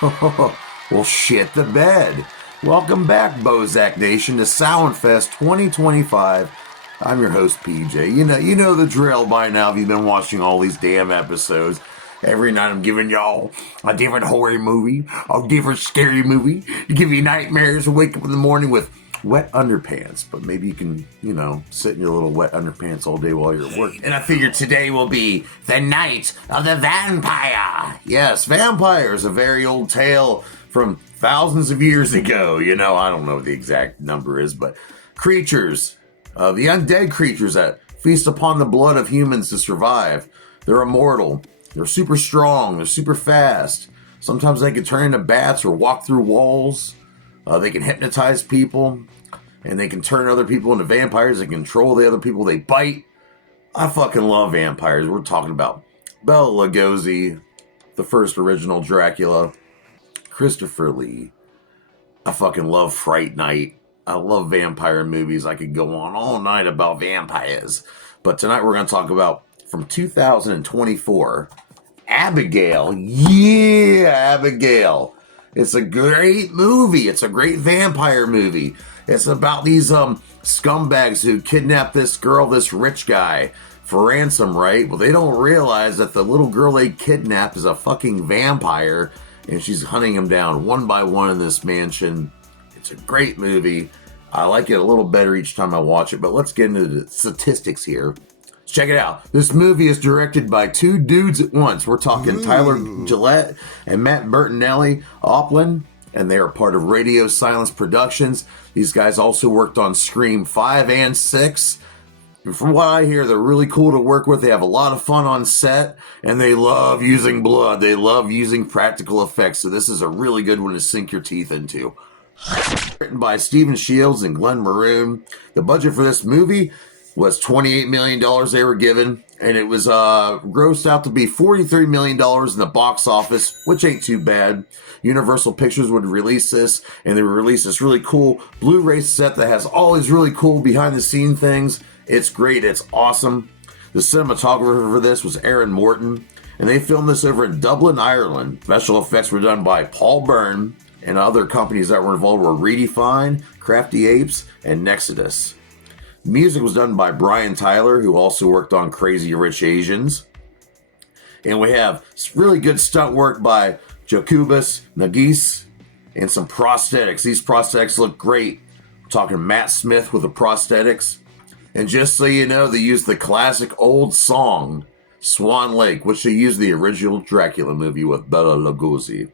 Well, shit the bed. Welcome back, Bozak Nation, to Soundfest 2025. I'm your host, PJ. You know the drill by now if you've been watching all these damn episodes. Every night I'm giving y'all a different horror movie, a different scary movie to give you nightmares and wake up in the morning with wet underpants. But maybe you can, sit in your little wet underpants all day while you're at work. And I figured today will be the night of the vampire. Yes, vampires, a very old tale from thousands of years ago. I don't know what the exact number is, but creatures, the undead creatures that feast upon the blood of humans to survive. They're immortal. They're super strong. They're super fast. Sometimes they can turn into bats or walk through walls. They can hypnotize people. And they can turn other people into vampires. They control the other people they bite. I fucking love vampires. We're talking about Bela Lugosi, the first original Dracula, Christopher Lee. I fucking love Fright Night. I love vampire movies. I could go on all night about vampires. But tonight we're going to talk about, from 2024, Abigail. Yeah, Abigail. It's a great movie. It's a great vampire movie. It's about these scumbags who kidnap this girl, this rich guy, for ransom, right? Well, they don't realize that the little girl they kidnapped is a fucking vampire, and she's hunting them down one by one in this mansion. It's a great movie. I like it a little better each time I watch it, but let's get into the statistics here. Check it out. This movie is directed by two dudes at once. We're talking Tyler Gillett and Matt Bettinelli-Olpin, and they are part of Radio Silence Productions. These guys also worked on Scream 5 and 6. And from what I hear, they're really cool to work with. They have a lot of fun on set, and they love using blood. They love using practical effects, so this is a really good one to sink your teeth into. Written by Stephen Shields and Glenn Maroon. The budget for this movie was $28 million they were given, and it was grossed out to be $43 million in the box office, which ain't too bad. Universal Pictures would release this, and they would release this really cool Blu-ray set that has all these really cool behind-the-scene things. It's great. It's awesome. The cinematographer for this was Aaron Morton, and they filmed this over in Dublin, Ireland. Special effects were done by Paul Byrne, and other companies that were involved were Redefine, Crafty Apes, and Nexodus. Music was done by Brian Tyler, who also worked on Crazy Rich Asians. And we have really good stunt work by Jacobus Nagis and some prosthetics. These prosthetics look great. We're talking Matt Smith with the prosthetics. And just so you know, they used the classic old song, Swan Lake, which they used the original Dracula movie with Bela Lugosi.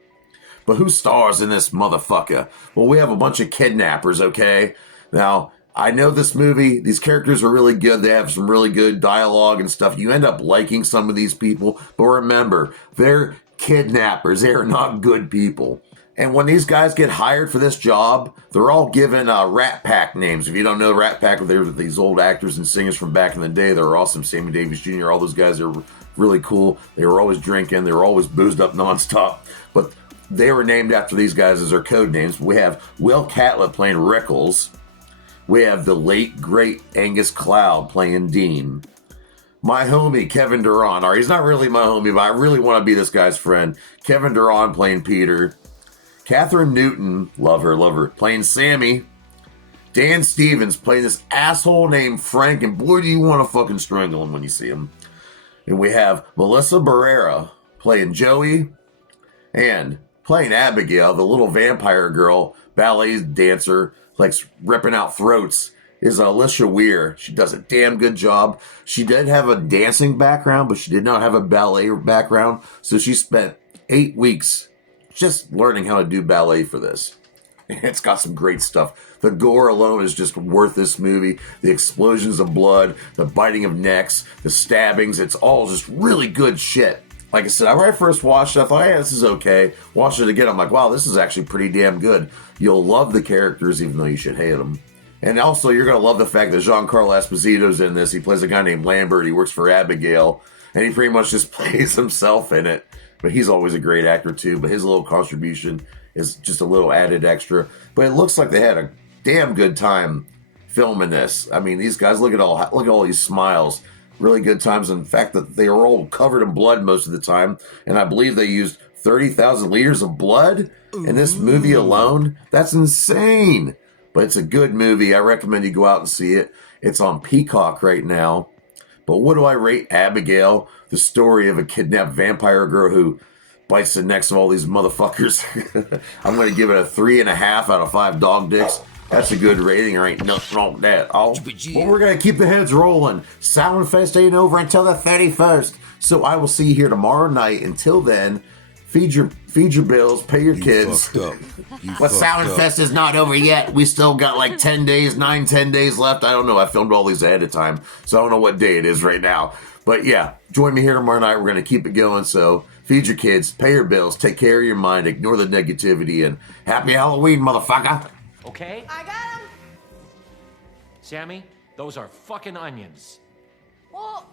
But who stars in this motherfucker? Well, we have a bunch of kidnappers, okay? Now, I know this movie, these characters are really good. They have some really good dialogue and stuff. You end up liking some of these people. But remember, they're kidnappers. They are not good people. And when these guys get hired for this job, they're all given Rat Pack names. If you don't know Rat Pack, they're these old actors and singers from back in the day. They're awesome. Sammy Davis Jr., all those guys are really cool. They were always drinking. They were always boozed up nonstop. But they were named after these guys as their code names. We have Will Catlett playing Rickles. We have the late, great Angus Cloud playing Dean. My homie, Kevin Durant. Or he's not really my homie, but I really want to be this guy's friend. Kevin Durant playing Peter. Catherine Newton, love her, playing Sammy. Dan Stevens playing this asshole named Frank, and boy, do you want to fucking strangle him when you see him. And we have Melissa Barrera playing Joey, and playing Abigail, the little vampire girl, ballet dancer, like ripping out throats, is Alicia Weir. She does a damn good job. She did have a dancing background, but she did not have a ballet background. So she spent 8 weeks just learning how to do ballet for this. It's got some great stuff. The gore alone is just worth this movie. The explosions of blood, the biting of necks, the stabbings, it's all just really good shit. Like I said, when I first watched it, I thought, yeah, this is okay. Watched it again, I'm like, wow, this is actually pretty damn good. You'll love the characters, even though you should hate them. And also, you're going to love the fact that Giancarlo Esposito's in this. He plays a guy named Lambert. He works for Abigail. And he pretty much just plays himself in it. But he's always a great actor, too. But his little contribution is just a little added extra. But it looks like they had a damn good time filming this. I mean, these guys, look at all these smiles. Really good times. In fact, that they are all covered in blood most of the time. And I believe they used 30,000 liters of blood in this movie alone. That's insane. But it's a good movie. I recommend you go out and see it. It's on Peacock right now. But what do I rate Abigail? The story of a kidnapped vampire girl who bites the necks of all these motherfuckers. I'm going to give it a 3.5 out of 5 dog dicks. That's a good rating. There ain't nothing wrong with that. Oh, well, we're going to keep the heads rolling. Soundfest ain't over until the 31st. So I will see you here tomorrow night. Until then, feed your bills, pay your kids. But Soundfest is not over yet. We still got like 10 days left. I don't know. I filmed all these ahead of time, so I don't know what day it is right now. But yeah, join me here tomorrow night. We're going to keep it going. So feed your kids, pay your bills, take care of your mind, ignore the negativity, and happy Halloween, motherfucker. Okay? I got him. Sammy, those are fucking onions. Well...